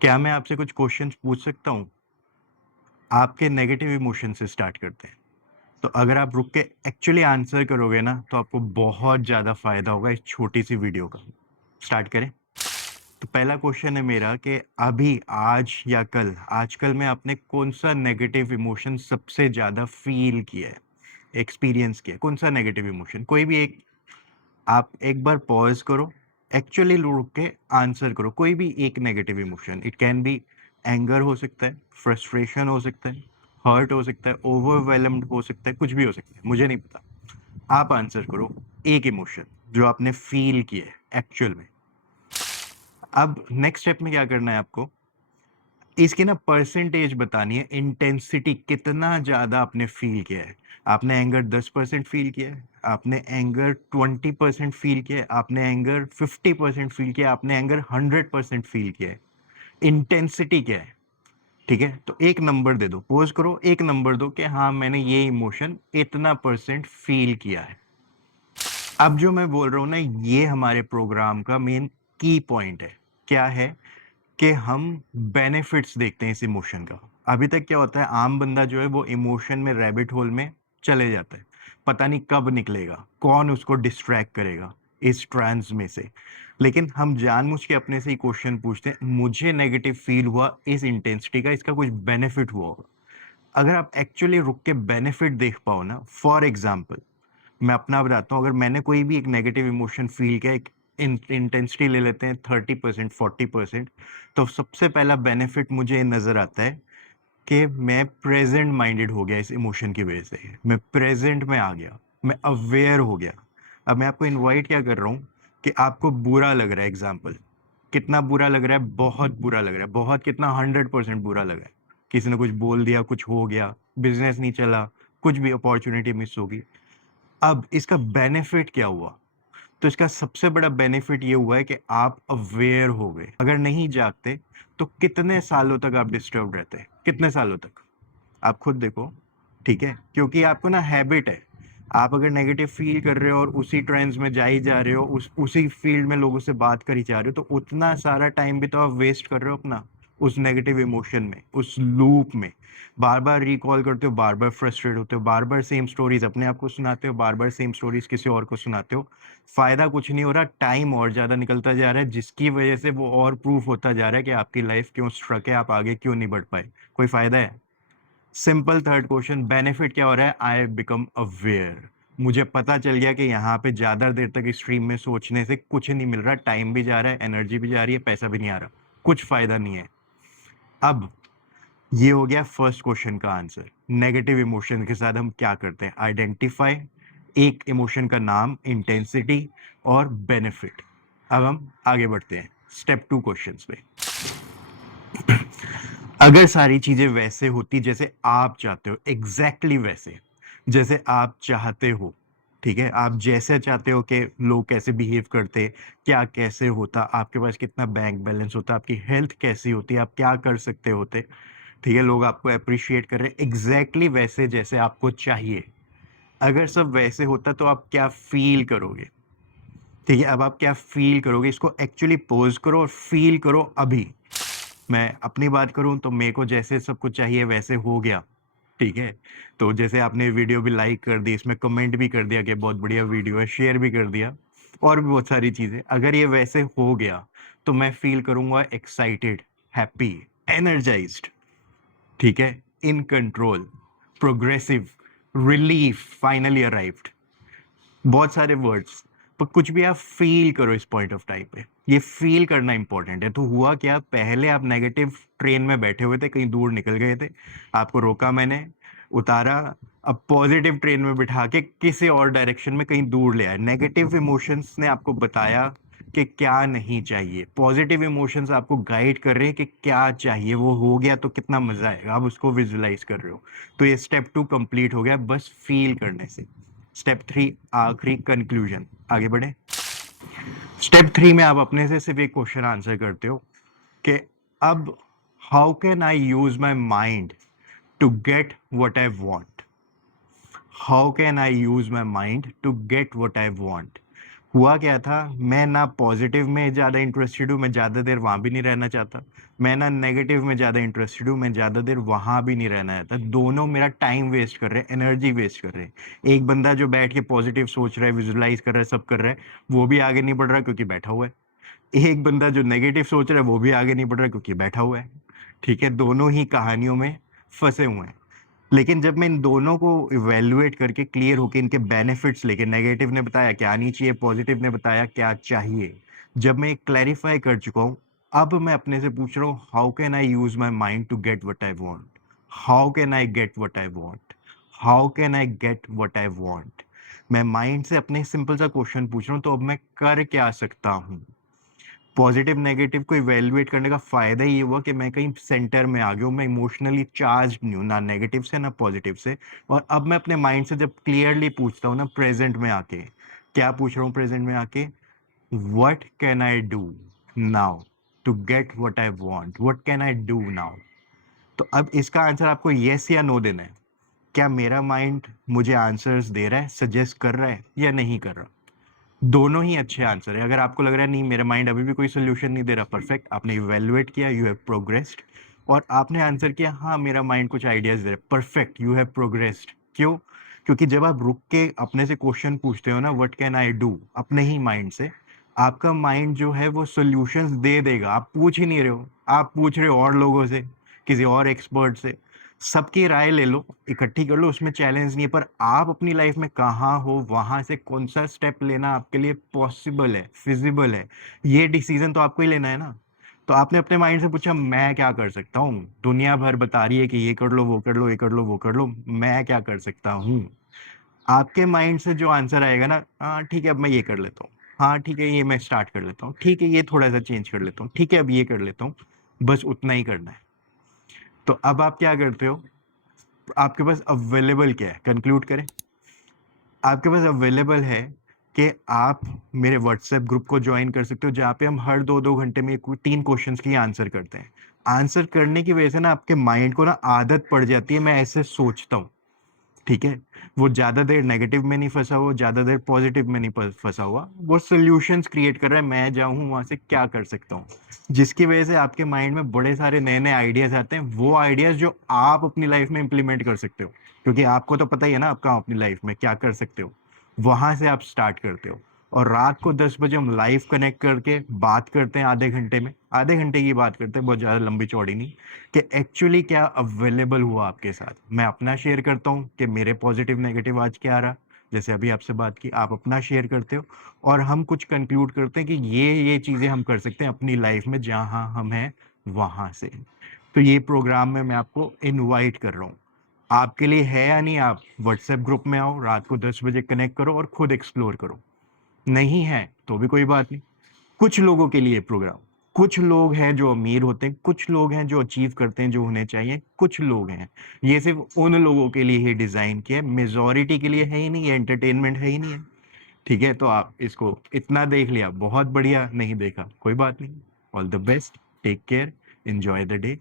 क्या मैं आपसे कुछ क्वेश्चंस पूछ सकता हूँ? आपके नेगेटिव इमोशन से स्टार्ट करते हैं। तो अगर आप रुक के एक्चुअली आंसर करोगे ना, तो आपको बहुत ज़्यादा फ़ायदा होगा इस छोटी-सी वीडियो का। स्टार्ट करें? तो पहला क्वेश्चन है मेरा कि अभी, आज या कल, आजकल में आपने कौन-सा नेगेटिव इमोशन सबसे ज़्यादा फ़ील किया है, एक्सपीरियंस किया है? कौन-सा नेगेटिव इमोशन? कोई भी एक। आप एक बार पॉज़ करो, एक्चुअली रुक के आंसर करो, कोई भी एक negative emotion. It can be anger हो सकता है, फ्रस्ट्रेशन हो सकता है, हर्ट हो सकता है, ओवरवेलम्ड हो सकता है, कुछ भी हो सकता है, मुझे नहीं पता। आप आंसर करो एक इमोशन जो आपने फ़ील किया है एक्चुअल में। अब नेक्स्ट स्टेप में क्या करना है आपको, इसकी ना परसेंटेज बतानी है, इंटेंसिटी कितना ज़्यादा आपने फ़ील किया है। आपने एंगर 10% फ़ील किया है, आपने एंगर 20% फ़ील किया है, आपने एंगर 50% फ़ील किया है, आपने एंगर 100% फ़ील किया है। इंटेंसिटी क्या है? ठीक है? तो एक नंबर दे दो, पॉज़ करो, एक नंबर दो कि हाँ, मैंने ये इमोशन इतना परसेंट फ़ील किया है। अब जो मैं बोल रहा हूँ ना, ये हमारे प्रोग्राम का मेन की पॉइंट है। क्या है? कि हम बेनिफिट्स देखते हैं इस इमोशन का। अभी तक क्या होता है, आम बंदा जो है वो इमोशन में रैबिट होल में चले जाता है। पता नहीं कब निकलेगा, कौन उसको डिस्ट्रैक्ट करेगा इस ट्रांस में से। लेकिन हम जानबूझ के अपने से ही क्वेश्चन पूछते हैं, मुझे नेगेटिव फील हुआ इस इंटेंसिटी का, इसका कुछ बेनिफिट हुआ होगा। अगर आप एक्चुअली रुक के बेनिफिट देख पाओ ना, फॉर एग्जाम्पल मैं अपना बताता हूँ, अगर मैंने कोई भी एक नेगेटिव इमोशन फील किया, एक इंटेंसिटी ले लेते हैं 30% 40%, तो सबसे पहला बेनिफिट मुझे नज़र आता है कि मैं प्रेजेंट माइंडेड हो गया इस इमोशन की वजह से। मैं प्रेजेंट में आ गया, मैं अवेयर हो गया। अब मैं आपको इनवाइट क्या कर रहा हूँ कि आपको बुरा लग रहा है, एग्जाम्पल कितना बुरा लग रहा है, बहुत बुरा लग रहा है, बहुत कितना, 100% बुरा लग रहा है। किसी ने कुछ बोल दिया, कुछ हो गया, बिजनेस नहीं चला, कुछ भी अपॉर्चुनिटी मिस होगी। अब इसका बेनिफिट क्या हुआ? तो इसका सबसे बड़ा बेनिफिट ये हुआ है कि आप अवेयर हो गए। अगर नहीं जागते तो कितने सालों तक आप डिस्टर्ब रहते हैं, कितने सालों तक? आप खुद देखो। ठीक है, क्योंकि आपको ना हैबिट है। आप अगर नेगेटिव फील कर रहे हो और उसी ट्रेंड्स में जा ही जा रहे हो, उसी फील्ड में लोगों से बात करी जा रहे हो, तो उतना सारा टाइम भी तो आप वेस्ट कर रहे हो अपना उस नेगेटिव इमोशन में, उस लूप में। बार बार रिकॉल करते हो, बार बार फ्रस्ट्रेट होते हो, बार बार सेम स्टोरीज अपने आप को सुनाते हो, बार बार सेम स्टोरीज किसी और को सुनाते हो। फायदा कुछ नहीं हो रहा, टाइम और ज्यादा निकलता जा रहा है, जिसकी वजह से वो और प्रूफ होता जा रहा है कि आपकी लाइफ क्यों स्ट्रक है, आप आगे क्यों नहीं बढ़ पाए। कोई फायदा है? सिंपल थर्ड क्वेश्चन, बेनिफिट क्या हो रहा है? I become aware. मुझे पता चल गया कि यहाँ पे ज्यादा देर तक स्ट्रीम में सोचने से कुछ नहीं मिल रहा, टाइम भी जा रहा है, एनर्जी भी जा रही है, पैसा भी नहीं आ रहा, कुछ फायदा नहीं है। अब ये हो गया फर्स्ट क्वेश्चन का आंसर। नेगेटिव इमोशन के साथ हम क्या करते हैं? आइडेंटिफाई, एक इमोशन का नाम, इंटेंसिटी और बेनिफिट। अब हम आगे बढ़ते हैं स्टेप 2 क्वेश्चंस पे। अगर सारी चीजें वैसे होती जैसे आप चाहते हो, एग्जैक्टली वैसे जैसे आप चाहते हो, ठीक है, आप जैसे चाहते हो कि लोग कैसे बिहेव करते, क्या कैसे होता, आपके पास कितना बैंक बैलेंस होता, आपकी हेल्थ कैसी होती, आप क्या कर सकते होते, ठीक है, लोग आपको अप्रिशिएट कर रहे हैं, एग्जैक्टली वैसे जैसे आपको चाहिए। अगर सब वैसे होता तो आप क्या फील करोगे? ठीक है, अब आप क्या फील करोगे, इसको एक्चुअली पोज करो और फील करो अभी। मैं अपनी बात करूं तो मेरे को जैसे सब कुछ चाहिए वैसे हो गया। ठीक है, तो जैसे आपने वीडियो भी लाइक कर दी, इसमें कमेंट भी कर दिया कि बहुत बढ़िया वीडियो है, शेयर भी कर दिया, और भी बहुत सारी चीजें, अगर ये वैसे हो गया तो मैं फील करूंगा एक्साइटेड, हैप्पी, एनर्जाइज्ड, ठीक है, in control, progressive, relief, finally arrived. बहुत सारे वर्ड्स, पर कुछ भी आप फील करो इस पॉइंट ऑफ टाइम पे। ये फील करना इंपॉर्टेंट है। तो हुआ क्या, पहले आप नेगेटिव ट्रेन में बैठे हुए थे, कहीं दूर निकल गए थे, आपको रोका मैंने, उतारा, अब पॉजिटिव ट्रेन में बिठा के किसी और डायरेक्शन में कहीं दूर ले आए। नेगेटिव इमोशंस ने आपको बताया कि क्या नहीं चाहिए, पॉजिटिव इमोशंस आपको गाइड कर रहे हैं कि क्या चाहिए, वो हो गया तो कितना मजा आएगा, आप उसको विजुलाइज कर रहे हो। तो ये स्टेप 2 कंप्लीट हो गया बस फील करने से। स्टेप 3, आखिरी कंक्लूजन, आगे बढ़े। स्टेप 3 में आप अपने से सिर्फ एक क्वेश्चन आंसर करते हो कि अब how can I use my mind to get what I want? How can I use my mind to get what I want? हुआ क्या था, मैं ना पॉजिटिव में ज़्यादा इंटरेस्टेड हूँ, मैं ज़्यादा देर वहाँ भी नहीं रहना चाहता। मैं ना नेगेटिव में ज़्यादा इंटरेस्टेड हूँ, मैं ज़्यादा देर वहाँ भी नहीं रहना चाहता। दोनों मेरा टाइम वेस्ट कर रहे हैं, एनर्जी वेस्ट कर रहे हैं। एक बंदा जो बैठ के पॉजिटिव सोच रहा है, विजुलाइज कर रहा है, सब कर रहा है, वो भी आगे नहीं बढ़ रहा क्योंकि बैठा हुआ है। एक बंदा जो नेगेटिव सोच रहा है, वो भी आगे नहीं बढ़ रहा क्योंकि बैठा हुआ है। ठीक है, दोनों ही कहानियों में फंसे हुए हैं। लेकिन जब मैं इन दोनों को इवैल्यूएट करके क्लियर होके इनके बेनिफिट्स लेके, नेगेटिव ने बताया क्या नहीं चाहिए, पॉजिटिव ने बताया क्या चाहिए, जब मैं क्लैरिफाई कर चुका हूँ, अब मैं अपने से पूछ रहा हूँ, how can I use my mind to get what I want? How can I get what I want? How can I get what I want? मैं माइंड से अपने सिंपल सा क्वेश्चन पूछ रहा हूँ, तो अब मैं कर क्या सकता हूँ? पॉजिटिव नेगेटिव को इवैल्यूएट करने का फायदा ये हुआ कि मैं कहीं सेंटर में आ गया हूँ, मैं इमोशनली चार्ज नहीं हूँ, ना नेगेटिव से ना पॉजिटिव से। और अब मैं अपने माइंड से जब क्लियरली पूछता हूँ ना, प्रेजेंट में आके, क्या पूछ रहा हूँ प्रेजेंट में आके? What can I do now to get what I want? What can I do now? तो अब इसका आंसर आपको यस या नो देना है। क्या मेरा माइंड मुझे आंसर्स दे रहा है, सजेस्ट कर रहा है या नहीं कर रहा? दोनों ही अच्छे आंसर है। अगर आपको लग रहा है नहीं, मेरा माइंड अभी भी कोई सोल्यूशन नहीं दे रहा, परफेक्ट, आपने इवेल्युएट किया, यू हैव प्रोग्रेस्ड। और आपने आंसर किया हाँ मेरा माइंड कुछ आइडियाज दे रहा है, परफेक्ट, यू हैव प्रोग्रेस्ड। क्यों? क्योंकि जब आप रुक के अपने से क्वेश्चन पूछते हो ना, व्हाट कैन आई डू, अपने ही माइंड से, आपका माइंड जो है वो सोल्यूशंस दे देगा। आप पूछ ही नहीं रहे हो, आप पूछ रहे हो और लोगों से, किसी और एक्सपर्ट से। सबकी राय ले लो, इकट्ठी कर लो, उसमें चैलेंज नहीं है। पर आप अपनी लाइफ में कहाँ हो, वहां से कौन सा स्टेप लेना आपके लिए पॉसिबल है, फिजिबल है, ये डिसीजन तो आपको ही लेना है ना। तो आपने अपने माइंड से पूछा मैं क्या कर सकता हूँ? दुनिया भर बता रही है कि ये कर लो, वो कर लो, ये कर लो, वो कर लो, मैं क्या कर सकता हूँ? आपके माइंड से जो आंसर आएगा ना, हाँ ठीक है अब मैं ये कर लेता हूँ, हाँ ठीक है ये मैं स्टार्ट कर लेता हूँ, ठीक है ये थोड़ा सा चेंज कर लेता हूँ, ठीक है अब ये कर लेता हूँ, बस उतना ही करना है। तो अब आप क्या करते हो? आपके पास अवेलेबल क्या है, कंक्लूड करें। आपके पास अवेलेबल है कि आप मेरे व्हाट्सएप ग्रुप को ज्वाइन कर सकते हो, जहाँ पे हम हर 2-2 घंटे में 3 क्वेश्चंस की आंसर करते हैं। आंसर करने की वजह से ना आपके माइंड को ना आदत पड़ जाती है, मैं ऐसे सोचता हूँ। ठीक है, वो ज्यादा देर नेगेटिव में नहीं फंसा हुआ, ज्यादा देर पॉजिटिव में नहीं फंसा हुआ, वो सोल्यूशंस क्रिएट कर रहा है, मैं जाऊँ वहां से क्या कर सकता हूँ। जिसकी वजह से आपके माइंड में बड़े सारे नए नए आइडियाज आते हैं, वो आइडियाज जो आप अपनी लाइफ में इंप्लीमेंट कर सकते हो। क्योंकि आपको तो पता ही है ना आपका अपनी लाइफ में क्या कर सकते हो, वहां से आप स्टार्ट करते हो। और रात को 10 बजे हम लाइव कनेक्ट करके बात करते हैं, आधे घंटे में, आधे घंटे की बात करते हैं, बहुत ज्यादा लंबी चौड़ी नहीं, कि एक्चुअली क्या अवेलेबल हुआ आपके साथ। मैं अपना शेयर करता हूँ कि मेरे पॉजिटिव नेगेटिव आज क्या रहा, जैसे अभी आपसे बात की, आप अपना शेयर करते हो, और हम कुछ कंक्लूड करते हैं कि ये चीजें हम कर सकते हैं अपनी लाइफ में जहां हम हैं वहां से। तो ये प्रोग्राम में मैं आपको इनवाइट कर रहा हूँ। आपके लिए है या नहीं? आप व्हाट्सएप ग्रुप में आओ, रात को 10 बजे कनेक्ट करो और खुद एक्सप्लोर करो। नहीं है तो भी कोई बात नहीं। कुछ लोगों के लिए प्रोग्राम, कुछ लोग हैं जो अमीर होते हैं, कुछ लोग हैं जो अचीव करते हैं जो उन्हें चाहिए, कुछ लोग हैं, ये सिर्फ उन लोगों के लिए ही डिजाइन किया है, मेजोरिटी के लिए है ही नहीं, ये एंटरटेनमेंट है ही नहीं है। ठीक है, तो आप इसको इतना देख लिया, बहुत बढ़िया, नहीं देखा कोई बात नहीं। All the best, take care, enjoy the day.